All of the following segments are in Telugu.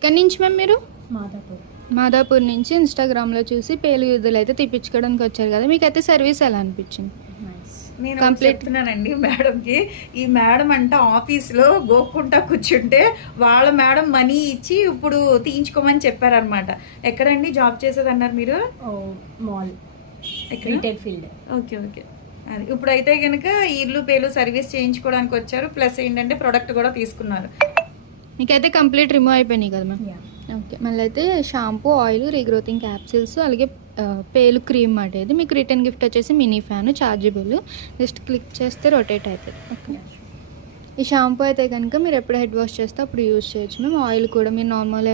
ఎక్కడి నుంచి మ్యామ్ మీరు? మాదాపూర్. మాదాపూర్ నుంచి ఇన్స్టాగ్రామ్లో చూసి పేలు యూదులు అయితే తెప్పించుకోవడానికి వచ్చారు కదా, మీకైతే సర్వీస్ ఎలా అనిపించింది? నేను కంప్లీట్ చెప్తున్నానండి మేడంకి, ఈ మేడం అంట ఆఫీస్లో గోక్కుంటా కూర్చుంటే వాళ్ళ మేడం మనీ ఇచ్చి ఇప్పుడు తీయించుకోమని చెప్పారనమాట. ఎక్కడండి జాబ్ చేసేది అన్నారు మీరు? మాల్ ఎక్కడ? Retail field. Okay okay. అది ఇప్పుడైతే కనుక ఇల్లు పేలు సర్వీస్ చేయించుకోవడానికి వచ్చారు, ప్లస్ ఏంటంటే ప్రోడక్ట్ కూడా తీసుకున్నారు. మీకైతే కంప్లీట్ రిమూవ్ అయిపోయినాయి కదా మ్యామ్? యా. ఓకే, మళ్ళీ అయితే షాంపూ, ఆయిల్, రీగ్రోతింగ్ క్యాప్సిల్స్, అలాగే పేలు క్రీమ్ మాట. ఇది మీకు రిటర్న్ గిఫ్ట్ వచ్చేసి mini fan chargeable. Just click చేస్తే రొటేట్ అవుతుంది. ఓకే, ఈ షాంపూ అయితే కనుక మీరు ఎప్పుడు హెడ్ వాష్ చేస్తే అప్పుడు యూస్ చేయొచ్చు మేము. ఆయిల్ కూడా మీరు నార్మల్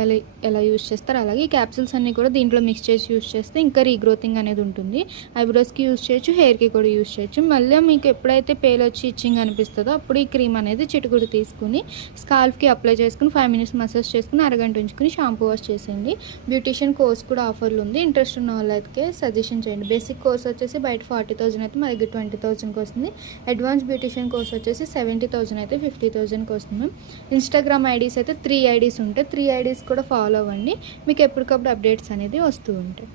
ఎలా యూస్ చేస్తారు అలాగే ఈ క్యాప్సిల్స్ అన్నీ కూడా దీంట్లో మిక్స్ చేసి యూస్ చేస్తే ఇంకా రీగ్రోతింగ్ అనేది ఉంటుంది. ఐబ్రోస్కి యూస్ చేయొచ్చు, హెయిర్కి కూడా యూస్ చేయొచ్చు. మళ్ళీ మీకు ఎప్పుడైతే పేలు వచ్చి ఇచ్చింగ్ అనిపిస్తుందో అప్పుడు ఈ క్రీమ్ అనేది చిటుకుడు తీసుకుని స్కాల్ఫ్కి అప్లై చేసుకుని 5 minutes మసాజ్ చేసుకుని అరగంట ఉంచుకుని షాంపూ వాష్ చేసేయండి. బ్యూటిషియన్ కోర్స్ కూడా ఆఫర్లు ఉంది, ఇంట్రెస్ట్ ఉన్న వాళ్ళకి సజెషన్ చేయండి. బేసిక్ కోర్స్ వచ్చేసి బయట 40,000 అయితే మా దగ్గర 20,000కి వస్తుంది. అడ్వాన్స్ బ్యూటిషియన్ కోర్స్ వచ్చేసి 70,000 అయితే 50,000కి వస్తుంది మ్యామ్. ఇన్స్టాగ్రామ్ ఐడీస్ అయితే 3 IDs ఉంటాయి, 3 IDs కూడా ఫాలో అవ్వండి, మీకు ఎప్పటికప్పుడు అప్డేట్స్ అనేది వస్తూ ఉంటాయి.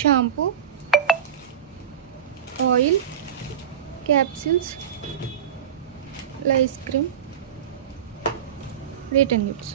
Shampoo, oil, capsules, ice cream, return gifts.